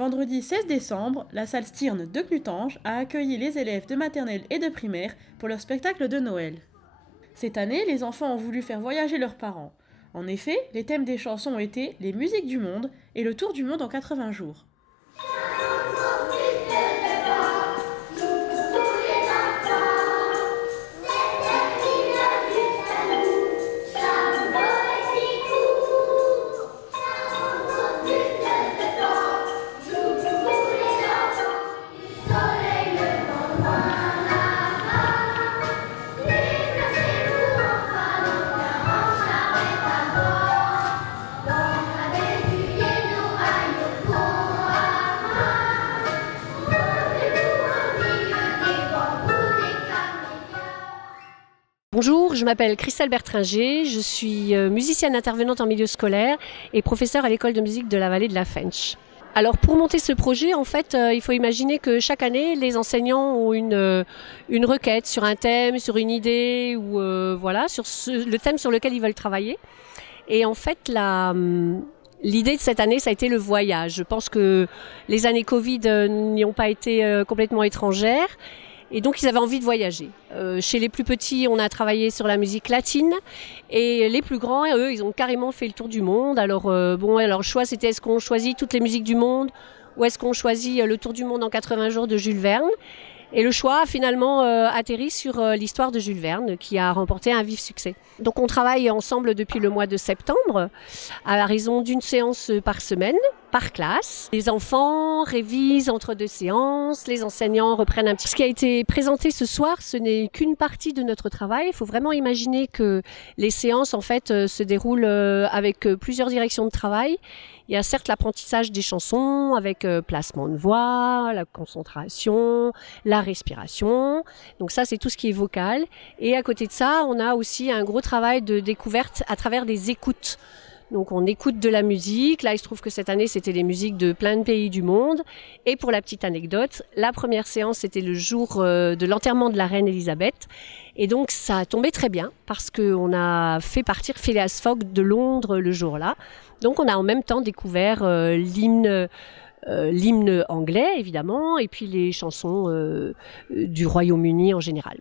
Vendredi 16 décembre, la salle Stirn de Clutange a accueilli les élèves de maternelle et de primaire pour leur spectacle de Noël. Cette année, les enfants ont voulu faire voyager leurs parents. En effet, les thèmes des chansons étaient les musiques du monde et le tour du monde en 80 jours. Bonjour, je m'appelle Christelle Bertringer, je suis musicienne intervenante en milieu scolaire et professeure à l'école de musique de la vallée de la Fensch. Alors pour monter ce projet, en fait, il faut imaginer que chaque année, les enseignants ont une requête sur un thème, sur une idée ou voilà, sur le thème sur lequel ils veulent travailler. Et en fait, l'idée de cette année, ça a été le voyage. Je pense que les années Covid n'y ont pas été complètement étrangères. Et donc ils avaient envie de voyager. Chez les plus petits, on a travaillé sur la musique latine et les plus grands, eux, ils ont carrément fait le tour du monde. Alors le choix c'était est-ce qu'on choisit toutes les musiques du monde ou est-ce qu'on choisit le tour du monde en 80 jours de Jules Verne. Et le choix a finalement atterri sur l'histoire de Jules Verne qui a remporté un vif succès. Donc on travaille ensemble depuis le mois de septembre à raison d'une séance par semaine, par classe. Les enfants révisent entre deux séances, les enseignants reprennent un petit... Ce qui a été présenté ce soir, ce n'est qu'une partie de notre travail. Il faut vraiment imaginer que les séances en fait se déroulent avec plusieurs directions de travail. Il y a certes l'apprentissage des chansons avec placement de voix, la concentration, la respiration. Donc ça, c'est tout ce qui est vocal. Et à côté de ça, on a aussi un gros travail de découverte à travers des écoutes. Donc on écoute de la musique. Là, il se trouve que cette année, c'était les musiques de plein de pays du monde. Et pour la petite anecdote, la première séance, c'était le jour de l'enterrement de la reine Elisabeth. Et donc ça a tombé très bien parce qu'on a fait partir Phileas Fogg de Londres le jour-là. Donc on a en même temps découvert l'hymne anglais évidemment et puis les chansons du Royaume-Uni en général.